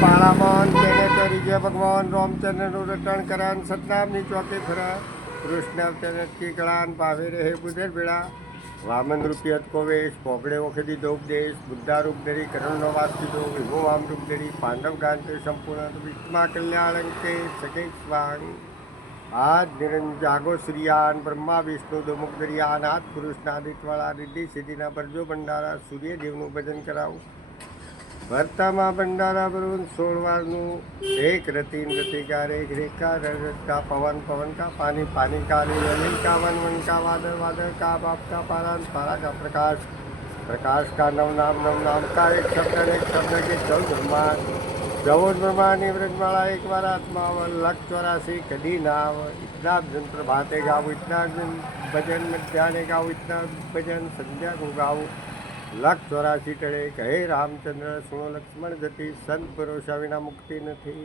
બાળામણ તેને તરીકે ભગવાન રામચંદ્રનું રટણ કરાન સતનામની ચોકે ફરા કૃષ્ણ અવતર કળાન ભાવે રહે બુધર બેળા વામન રૂપિયત કોવેશ પોગડે વખતી ઉપદેશ બુદ્ધારૂપ ધરી કરણનો વાસ કીધો વિભો વામરૂપ ધરી પાંડવ ગાંતે સંપૂર્ણ વિષ્મા કલ્યાણ અંકે સકે સ્વાંગ આજ નિરંજન જાગો શ્રીયાન બ્રહ્મા વિષ્ણુ દુમુખ દરિયાન આદ પુરુષના આદિત્યવાળા રિદ્ધિ સિદ્ધિના પરજો ભંડારા સૂર્યદેવનું ભજન કરાવું ભરતામાં ભંડારા ભરવું 16 વારનું એક રતિન રતિકા રેખ રેખા રજ કા પવન પवन का पानी पानी का अनिल का वन का वादळ वादळ का बाप का पारान पारा का प्रकाश प्रकाश का नव नाम का एक शब्द के 14 ब्रह्मांड 14 ब्रह्मांड व्रजमाला एक बार आत्मा लख 84 कभी नाम इतना दिन प्रभाते गाऊँ इतना दिन भजन मध्यान्ह गाऊँ इतना भजन संध्या को गाऊँ लख 84 टळे કહે રામચંદ્ર સુણો લક્ષ્મણ જતી સંત ભરોસા વિના મુક્તિ નથી।